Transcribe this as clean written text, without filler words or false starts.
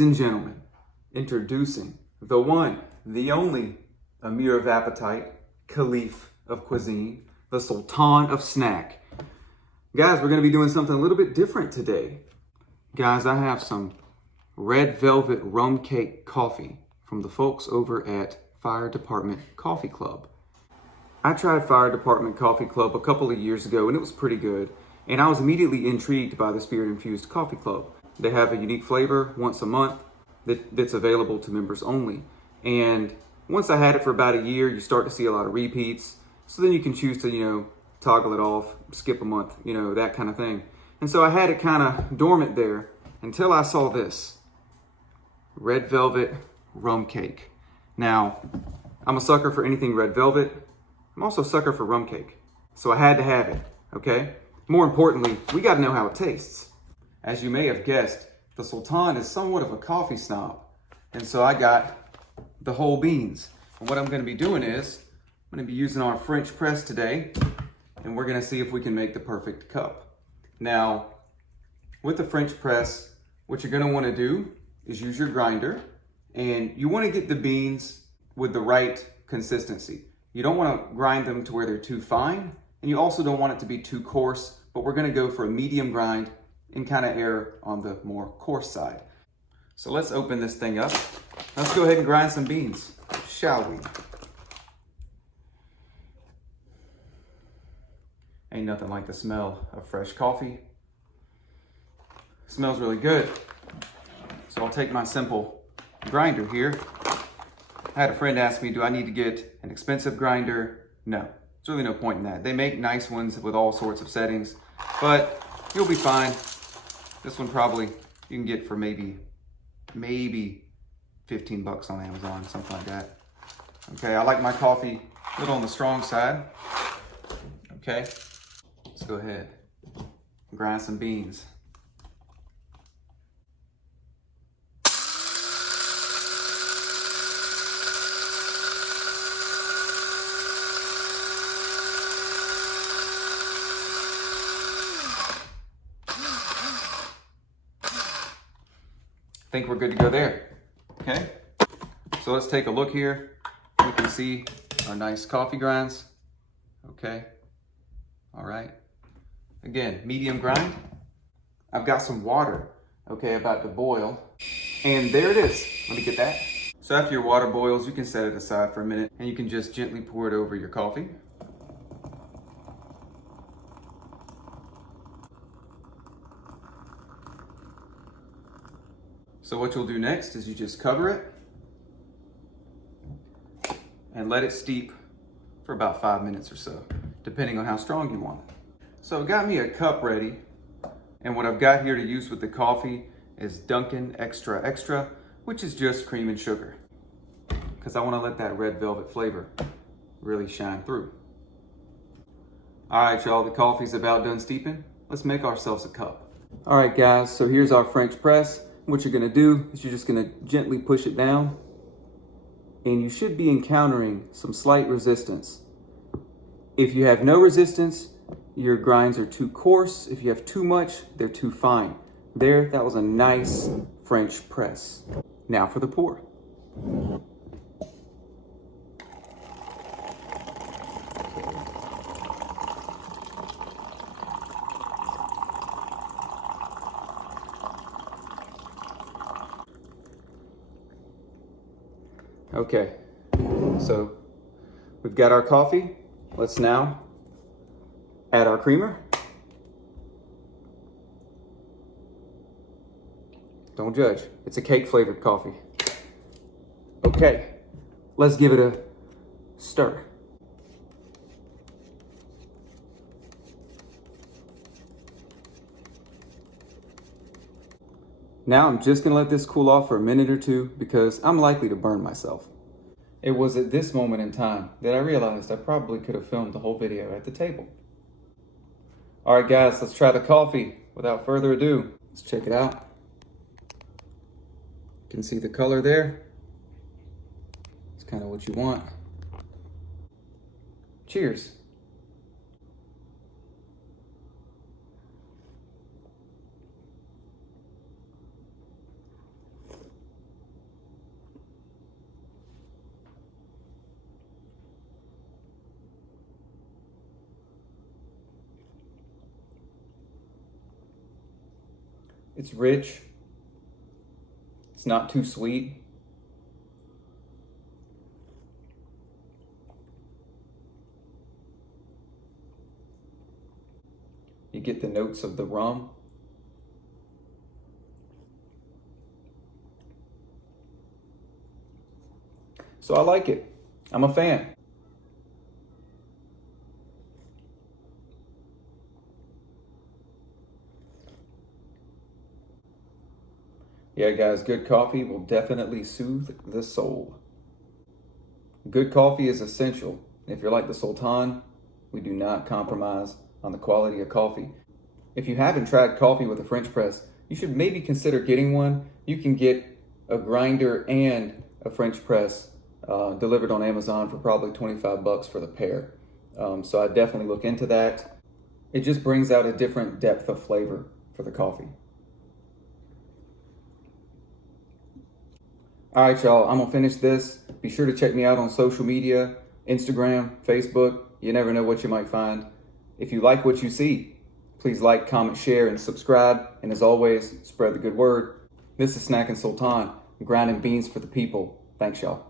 Ladies and gentlemen, introducing the one, the only Emir of appetite, Caliph of cuisine, the Sultan of snack. Guys, we're going to be doing something a little bit different today. Guys, I have some red velvet rum cake coffee from the folks over at Fire Department Coffee Club. I tried Fire Department Coffee Club a couple of years ago and it was pretty good. And I was immediately intrigued by the Spirit Infused Coffee Club. They have a unique flavor once a month that's available to members only. And once I had it for about a year, you start to see a lot of repeats. So then you can choose to, toggle it off, skip a month, that kind of thing. And so I had it kind of dormant there until I saw this red velvet rum cake. Now, I'm a sucker for anything red velvet. I'm also a sucker for rum cake. So I had to have it, okay? More importantly, we got to know how it tastes. As you may have guessed, the Sultan is somewhat of a coffee snob. And so I got the whole beans. And what I'm going to be doing is, I'm going to be using our French press today, and we're going to see if we can make the perfect cup. Now, with the French press, what you're going to want to do is use your grinder, and you want to get the beans with the right consistency. You don't want to grind them to where they're too fine, and you also don't want it to be too coarse, but we're going to go for a medium grind and kind of err on the more coarse side. So let's open this thing up. Let's go ahead and grind some beans, shall we? Ain't nothing like the smell of fresh coffee. It smells really good. So I'll take my simple grinder here. I had a friend ask me, do I need to get an expensive grinder? No, there's really no point in that. They make nice ones with all sorts of settings, but you'll be fine. This one probably you can get for maybe 15 bucks on Amazon, something like that. Okay, I like my coffee a little on the strong side. Okay, let's go ahead and grind some beans. I think we're good to go there, okay? So let's take a look here. We can see our nice coffee grinds, okay? All right, again, medium grind. I've got some water, okay, about to boil, and there it is. Let me get that. So after your water boils, you can set it aside for a minute, and you can just gently pour it over your coffee. So what you'll do next is you just cover it and let it steep for about 5 minutes or so, depending on how strong you want it. So I've got me a cup ready, and what I've got here to use with the coffee is Dunkin' Extra Extra, which is just cream and sugar, because I want to let that red velvet flavor really shine through. All right, y'all, the coffee's about done steeping. Let's make ourselves a cup. All right, guys, so here's our French press. What you're gonna do is you're just gonna gently push it down, and you should be encountering some slight resistance. If you have no resistance, your grinds are too coarse. If you have too much, they're too fine. There, that was a nice French press. Now for the pour. Okay, so we've got our coffee. Let's now add our creamer. Don't judge, it's a cake flavored coffee. Okay, let's give it a stir. Now I'm just gonna let this cool off for a minute or two because I'm likely to burn myself. It was at this moment in time that I realized I probably could have filmed the whole video at the table. All right, guys, let's try the coffee. Without further ado, let's check it out. You can see the color there. It's kind of what you want. Cheers. It's rich. It's not too sweet. You get the notes of the rum. So I like it. I'm a fan. Yeah, guys, good coffee will definitely soothe the soul. Good coffee is essential. If you're like the Sultan, we do not compromise on the quality of coffee. If you haven't tried coffee with a French press, you should maybe consider getting one. You can get a grinder and a French press delivered on Amazon for probably 25 bucks for the pair. So I definitely look into that. It just brings out a different depth of flavor for the coffee. All right, y'all, I'm gonna finish this. Be sure to check me out on social media, Instagram, Facebook. You never know what you might find. If you like what you see, please like, comment, share, and subscribe. And as always, spread the good word. This is Snackin' Sultan, grinding beans for the people. Thanks, y'all.